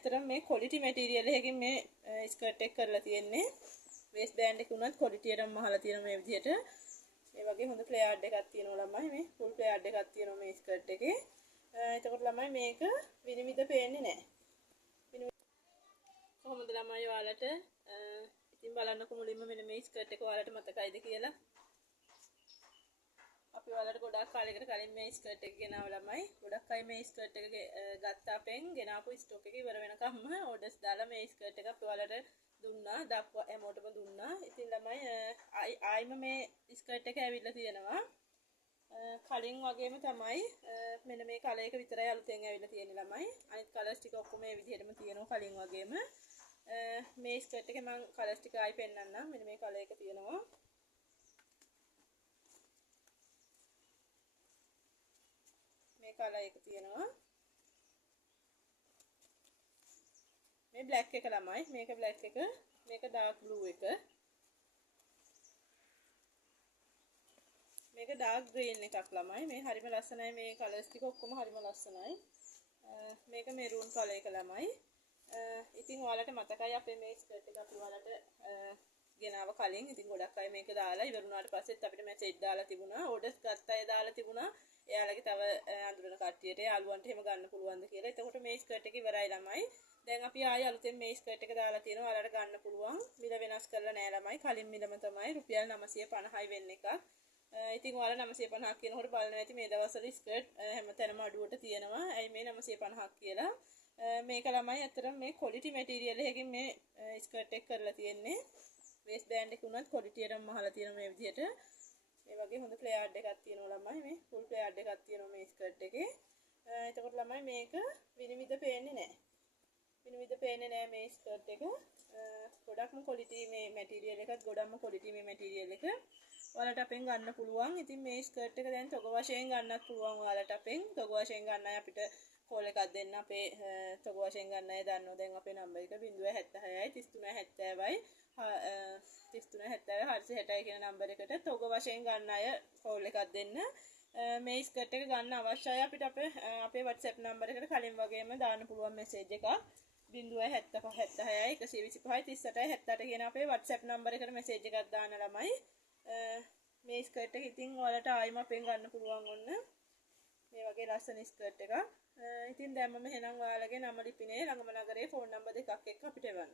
ඇත්තටම මේ quality material එකකින් මේ ස්කර්ට් එක කරලා තියෙන්නේ. waist band එක උනත් quality එකටම මහලා තියෙන මේ විදිහට. මේ වගේ හොඳ ප්ලේයර් එකක් තියෙනවා ළමයි. මේ full ප්ලේයර් එකක් තියෙනවා මේ ස්කර්ට් එකේ. එතකොට ළමයි මේක විනිවිද පේන්නේ නැහැ. කොහොමද ළමයි ඔයාලට ඉතින් බලන්නකො මුලින්ම මෙන්න මේ ස්කර්ට් එක ඔයාලට මතකයිද කියලා. අපි ඔයාලට ගොඩක් කාලයකට කලින් මේ ස්කර්ට් එක ගෙනාව ළමයි. ගොඩක් අය මේ ස්කර්ට් එක ගත්ත අපෙන් ගෙනාපු ස්ටොක් එක ඉවර වෙනකම්ම ඕඩර්ස් දාලා මේ ස්කර්ට් එක අපි ඔයාලට දුන්නා. දක්වා හැමෝටම දුන්නා. ඉතින් ළමයි ආයිම මේ ස්කර්ට් එක ඇවිල්ලා තියෙනවා. කලින් වගේම තමයි මෙන්න මේ කලර් එක විතරයි අලුතෙන් ඇවිල්ලා තියෙන්නේ ළමයි. අනිත් කලර්ස් ටික ඔක්කොම මේ විදිහටම තියෙනවා කලින් වගේම. මේ ස්කර්ට් එකේ මම කලර්ස් ටික ආයි පෙන්නන්නම්. මෙන්න මේ කලර් එක තියෙනවා. මේ කලර් එක තියෙනවා. මේ බ්ලැක් එක ළමයි. මේක බ්ලැක් එක. මේක ඩාර්ක් බ්ලූ එක. මේක ඩාර්ක් ග්‍රීන් එකක් ළමයි. මේ හරිම ලස්සනයි. මේ කලර්ස් ටික ඔක්කොම හරිම ලස්සනයි. මේක මෙරූන් කලර් එක ළමයි. ඉතින් ඔයාලට මතකයි අපේ මේ ස්කර්ට් එක අපි ඔයාලට ගෙනාව කලින්. ඉතින් ගොඩක් අය මේක දාලා ඉවර වුණාට පස්සෙත් අපිට මැසේජ් දාලා තිබුණා. ඕඩර්ස් ගත්ත අය දාලා තිබුණා. එයාලගේ තව අඳුරන කට්ටියට යාළුවන්ට එහෙම ගන්න පුළුවන්ද කියලා. එතකොට මේ ස්කර්ට් එක ඉවරයි ළමයි. දැන් අපි ආයෙ අලුතෙන් මේ ස්කර්ට් එක දාලා තියෙනවා. ඔයාලට ගන්න පුළුවන්. මිල වෙනස් කරලා නෑ ළමයි. කලින් මිලම තමයි රුපියල් 950යි වෙන්න එකක්. ඉතින් ඔයාලා 950ක් කියනකොට බලනවා ඇති මේ දවස්වල ස්කර්ට් හැමතැනම අඩුවට තියෙනවා. ඇයි මේ 950ක් කියලා? මේක ළමයි ඇත්තටම මේ quality material එකකින් මේ ස්කර්ට් එක කරලා තියෙන්නේ. waist band එක උනත් quality එකටම මහලා තියෙන මේ විදිහට. මේ වගේ හොඳ ප්ලේයර් එකක් තියෙනවා ළමයි. මේ full ප්ලේයර් එකක් තියෙනවා මේ ස්කර්ට් එකේ. එතකොට ළමයි මේක විනිවිද පේන්නේ නැහැ. විනිවිද පේන්නේ නැහැ මේ ස්කර්ට් එක. ගොඩක්ම quality මේ material එකත් ගොඩක්ම quality මේ material එක. ඔයාලට අපෙන් ගන්න පුළුවන්. ඉතින් මේ ස්කර්ට් එක දැන් තොග වශයෙන් ගන්නත් පුළුවන් ඔයාලට අපෙන්. තොග වශයෙන් ගන්න අය අපිට කෝල් එකක් දෙන්න. අපේ තොග වශයෙන් ගන්න අය දන්නවා දැන් අපේ නම්බර් එක 076යි 3370යි 3370 460යි කියන නම්බර එකට තොග වශයෙන් ගන්න අය කෝල් එකක් දෙන්න. මේ ස්කර්ට් එක ගන්න අවශ්‍යයි අපිට අපේ WhatsApp නම්බර එකට කලින් වගේම දාන්න පුළුවන් මෙසේජ් එකක් 076යි 125යි 38යි 78 කියන අපේ WhatsApp නම්බර එකට මෙසේජ් එකක් දාන්න ළමයි. මේ ස්කර්ට් එක ඉතින් ඔයාලට ආයිම අපෙන් ගන්න පුළුවන් ඔන්න මේ වගේ ලස්සන ස්කර්ට් එකක්. ඉතින් දැන් මම එහෙනම් ඔයාලගේ නම ලිපිනේ ළඟම නගරේ ෆෝන් නම්බර් දෙකක් එක්ක අපිට එවන්න.